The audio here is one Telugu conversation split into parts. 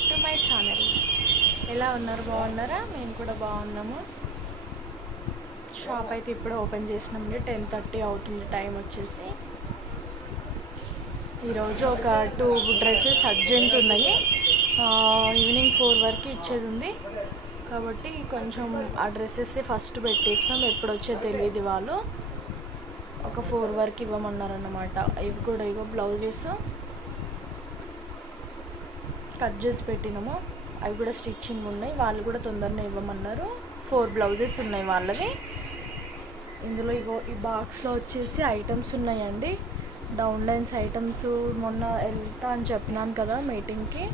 Back to my channel. ఎలా ఉన్నారు? బాగున్నారా? మేము కూడా బాగున్నాము. షాప్ అయితే ఇప్పుడు ఓపెన్ చేసినామండి. 10:30 అవుతుంది టైం వచ్చేసి. ఈరోజు ఒక 2 డ్రెస్సెస్ అర్జెంట్ ఉన్నాయి. ఈవినింగ్ 4 వరకు ఇచ్చేది ఉంది కాబట్టి కొంచెం ఆ డ్రెస్సెస్ ఫస్ట్ పెట్టేసినాం. ఎప్పుడు వచ్చేది తెలియదు. వాళ్ళు ఒక 4 వరకు ఇవ్వమన్నారన్నమాట. ఇవి కూడా ఇగో బ్లౌజెస్ కట్ చేసి పెట్టినాము. అవి కూడా స్టిచ్చింగ్ ఉన్నాయి. వాళ్ళు కూడా తొందరనే ఇవ్వమన్నారు. 4 బ్లౌజెస్ ఉన్నాయి వాళ్ళవి. ఇందులో ఇగో ఈ బాక్స్లో వచ్చేసి ఐటమ్స్ ఉన్నాయండి. Down lines items. మొన్న వెళ్తా అని చెప్పినాను కదా మీటింగ్కి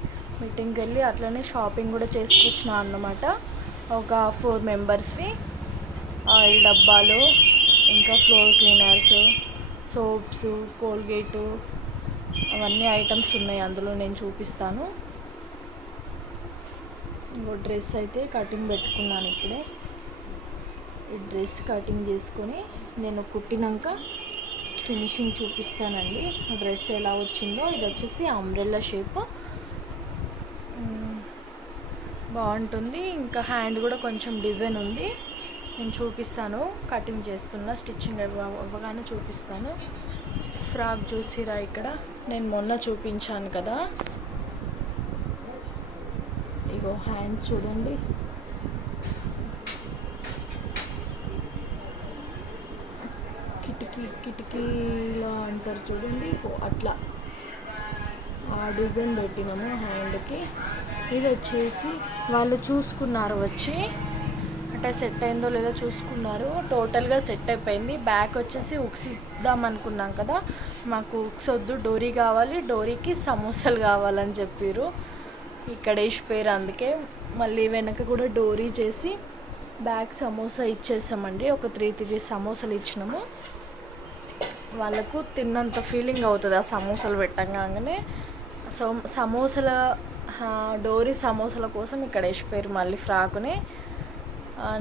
వెళ్ళి అట్లనే షాపింగ్ కూడా చేసుకొచ్చిన అన్నమాట. ఒక 4 మెంబర్స్వి. ఆయిల్ డబ్బాలు, ఇంకా ఫ్లోర్ క్లీనర్స్, సోప్స్, కోల్గేటు, అవన్నీ ఐటమ్స్ ఉన్నాయి అందులో. నేను చూపిస్తాను. ఇంకో డ్రెస్ అయితే కటింగ్ పెట్టుకున్నాను ఇప్పుడే. ఈ డ్రెస్ కటింగ్ చేసుకొని నేను కుట్టినాక ఫినిషింగ్ చూపిస్తానండి. డ్రెస్ ఎలా వచ్చిందో. ఇది వచ్చేసి అంబ్రెల్లా షేప్ బాగుంటుంది. ఇంకా హ్యాండ్ కూడా కొంచెం డిజైన్ ఉంది. నేను చూపిస్తాను. కటింగ్ చేస్తున్నా, స్టిచ్చింగ్ అవ్వగానే చూపిస్తాను. ఫ్రాక్ చూసిరా ఇక్కడ నేను మొన్న చూపించాను కదా. ఇగో హ్యాండ్స్ చూడండి. కిటికీలా అంటారు చూడండి, అట్లా ఆ డిజైన్ పెట్టినాము హ్యాండ్కి. ఇది వచ్చేసి వాళ్ళు చూసుకున్నారు, వచ్చి అంటే సెట్ అయిందో లేదో చూసుకున్నారు. టోటల్గా సెట్ అయిపోయింది. బ్యాక్ వచ్చేసి ఉక్స్ ఇద్దాం అనుకున్నాం కదా. మాకు ఉక్స్ వద్దు, డోరీ కావాలి. డోరీకి సమోసాలు కావాలని చెప్పారు. ఇక్కడ వేసిపోయారు. అందుకే మళ్ళీ వెనక కూడా డోరీ చేసి బ్యాక్ సమోసా ఇచ్చేసామండి. ఒక 3 సమోసాలు ఇచ్చినాము. వాళ్ళకు తిన్నంత ఫీలింగ్ అవుతుంది ఆ సమోసాలు పెట్టంగానే. సమోసాల డోరీ సమోసాల కోసం ఇక్కడ వేసిపోయారు మళ్ళీ ఫ్రాక్ని.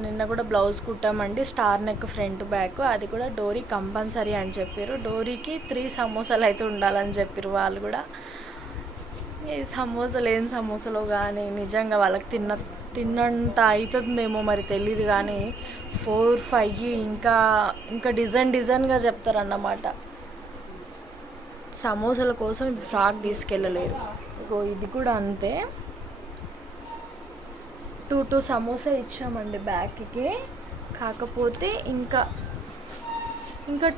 నిన్న కూడా బ్లౌజ్ కుట్టామండి, స్టార్ నెక్ ఫ్రంట్ బ్యాక్. అది కూడా డోరీ కంపల్సరీ అని చెప్పారు. డోరీకి 3 సమోసాలు అయితే ఉండాలని చెప్పారు వాళ్ళు కూడా. ఈ సమోసాలు ఏం సమోసాలో కానీ నిజంగా వాళ్ళకి తిన్నంత అవుతుందేమో మరి తెలీదు కానీ 4, 5 ఇంకా డిజైన్గా చెప్తారన్నమాట. సమోసాల కోసం ఫ్రాక్ తీసుకెళ్ళలేరు. ఇది కూడా అంతే. 2 సమోసా ఇచ్చామండి బ్యాక్కి. కాకపోతే ఇంకా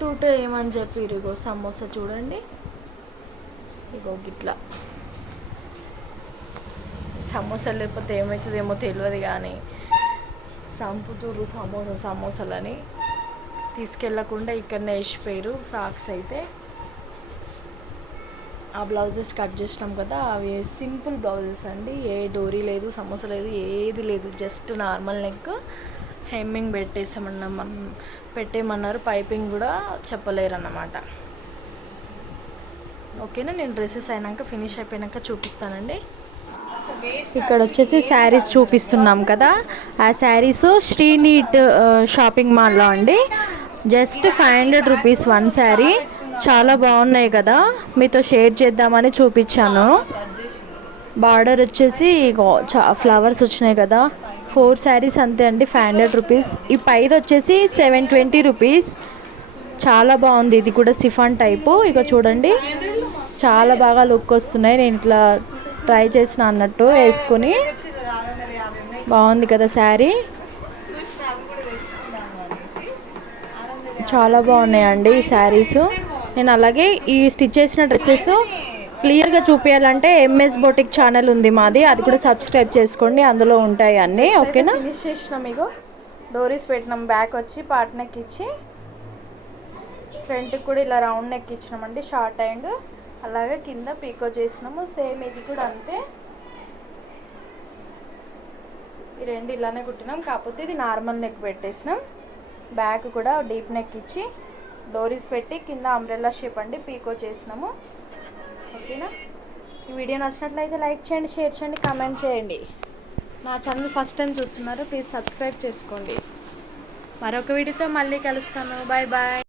2 ఏమని చెప్పారు. ఇగో సమోసా చూడండి. ఇగో గిట్లా సమోసాలు లేకపోతే ఏమవుతుందేమో తెలియదు కానీ సంపుతూరు సమోసాలని తీసుకెళ్ళకుండా ఇక్కడనే వేసిపోయారు ఫ్రాక్స్ అయితే. ఆ బ్లౌజెస్ కట్ చేసినాం కదా, అవి సింపుల్ బ్లౌజెస్ అండి. ఏ డోరీ లేదు, సమోసా లేదు, ఏది లేదు. జస్ట్ నార్మల్ నెక్, హెమ్మింగ్ పెట్టేయమన్నారు. పైపింగ్ కూడా చెప్పలేరు అన్నమాట. ఓకేనా, నేను డ్రెస్సెస్ అయినాక ఫినిష్ అయిపోయాక చూపిస్తానండి. ఇక్కడ వచ్చేసి శారీస్ చూపిస్తున్నాం కదా. ఆ శారీస్ శ్రీనీట్ షాపింగ్ మాల్లో అండి. Just 500 rupees 1 sari. చాలా బాగున్నాయి కదా, మీతో షేర్ చేద్దామని చూపించాను. బార్డర్ వచ్చేసి ఫ్లవర్స్ వచ్చినాయి కదా. 4 శారీస్ అంతే అండి, 500 రూపీస్. ఈ పైది వచ్చేసి 720 రూపీస్. చాలా బాగుంది. ఇది కూడా సిఫాన్ టైపు. ఇక చూడండి, చాలా బాగా లుక్ వస్తున్నాయి. నేను ఇట్లా ట్రై చేసిన అన్నట్టు వేసుకొని. బాగుంది కదా శారీ. చాలా బాగున్నాయండి ఈ శారీస్. నేను అలాగే ఈ స్టిచ్ చేసిన డ్రెస్సెస్ క్లియర్గా చూపించాలంటే ఎంఎస్ బొటిక్ ఛానల్ ఉంది మాది, అది కూడా సబ్స్క్రైబ్ చేసుకోండి. అందులో ఉంటాయి అన్నీ. ఓకేనా, ఫినిష్ చేసినాం. ఇగో డోరీస్ పెట్టినాం. బ్యాక్ వచ్చి పార్ట్ నెక్ ఇచ్చి, ఫ్రంట్కి కూడా ఇలా రౌండ్ నెక్ ఇచ్చినామండి, షార్ట్ హ్యాండ్. అలాగే కింద పీకో చేసినాము. సేమ్ ఇది కూడా అంతే. ఈ 2 ఇలానే కుట్టినాం, కాకపోతే ఇది నార్మల్ నెక్ పెట్టేసినాం. బ్యాక్ కూడా డీప్ నెక్ ఇచ్చి డోరీస్ పెట్టి కింద అంబ్రెల్లా షేప్ అండి పీకో చేసినాము. ఓకేనా, ఈ వీడియో నచ్చినట్లయితే లైక్ చేయండి, షేర్ చేయండి, కామెంట్ చేయండి. నా ఛానల్ ఫస్ట్ టైం చూస్తున్నారు, ప్లీజ్ సబ్స్క్రైబ్ చేసుకోండి. మరొక వీడియోతో మళ్ళీ కలుస్తాను. Bye bye.